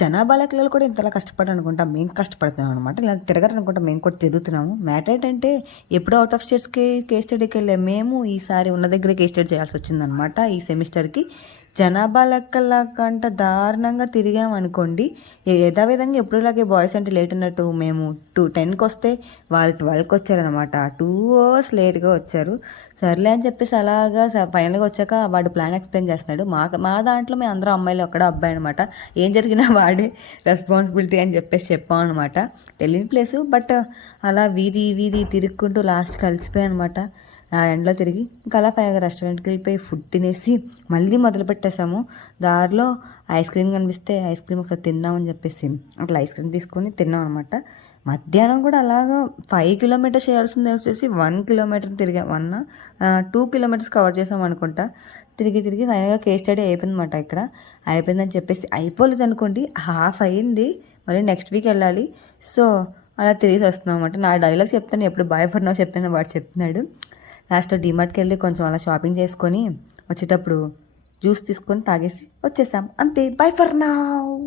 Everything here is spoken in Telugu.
జనాభా లెక్కలలో కూడా ఇంతలా కష్టపడ్డారు అనుకుంటా, మేము కష్టపడుతున్నాం అనమాట. ఇలా తిరగారనుకుంటా, మేము కూడా తిరుగుతున్నాము. మ్యాటర్ ఏంటంటే ఎప్పుడో అవుట్ ఆఫ్ స్టేట్స్కి కేస్ స్టడీకి వెళ్ళే మేము ఈసారి ఉన్న దగ్గర కేస్ స్టడీ చేయాల్సి వచ్చిందనమాట. ఈ సెమిస్టర్కి జనాభా లెక్కల కంట దారుణంగా తిరిగామనుకోండి. యథావిధంగా ఎప్పుడులాగే బాయ్స్ అంటే లేట్ ఉన్నట్టు మేము 10కి వస్తే వాళ్ళు 12కి వచ్చారనమాట. 2 అవర్స్ లేట్గా వచ్చారు. సర్లే అని చెప్పేసి అలాగా ఫైనల్గా వచ్చాక వాడు ప్లాన్ ఎక్స్ప్లెయిన్ చేస్తున్నాడు. మా దాంట్లో మేము అందరం అమ్మాయిలు, ఒక్కడ అబ్బాయి అనమాట. ఏం జరిగినా వాడే రెస్పాన్సిబిలిటీ అని చెప్పేసి చెప్పాం అనమాట. తెలియని ప్లేసు, బట్ అలా వీధి వీధి తిరుక్కుంటూ లాస్ట్ కలిసిపోయాయి అనమాట. ఆ ఎండలో తిరిగి ఇంకా అలా ఫైనల్గా రెస్టారెంట్కి వెళ్ళిపోయి ఫుడ్ తినేసి మళ్ళీ మొదలు పెట్టేసాము. దారిలో ఐస్ క్రీమ్ కనిపిస్తే ఐస్ క్రీమ్ ఒకసారి తిందామని చెప్పేసి అట్లా ఐస్ క్రీమ్ తీసుకొని తిన్నాం అనమాట. మధ్యాహ్నం కూడా అలాగా 5 కిలోమీటర్స్ చేయాల్సింది వచ్చేసి 1 కిలోమీటర్ తిరిగాం. 2 కిలోమీటర్స్ కవర్ చేసాం అనుకుంటా. తిరిగి ఫైనల్గా కేస్ స్టడీ అయిపోయిందన్నమాట. ఇక్కడ అయిపోయిందని చెప్పేసి అయిపోలేదు అనుకోండి, హాఫ్ అయ్యింది. మళ్ళీ నెక్స్ట్ వీక్ వెళ్ళాలి. సో అలా తిరిగి వస్తున్నాం అనమాట. నా డైలాగ్ చెప్తాను, ఎప్పుడు బాయ్ ఫర్ నౌ చెప్తాను, వాడు చెప్తున్నాడు. లాస్ట్ డిమార్ట్కి వెళ్ళి కొంచెం అలా షాపింగ్ చేసుకొని వచ్చేటప్పుడు జ్యూస్ తీసుకొని తాగేసి వచ్చేసాం. అంతే, బై ఫర్ నౌ.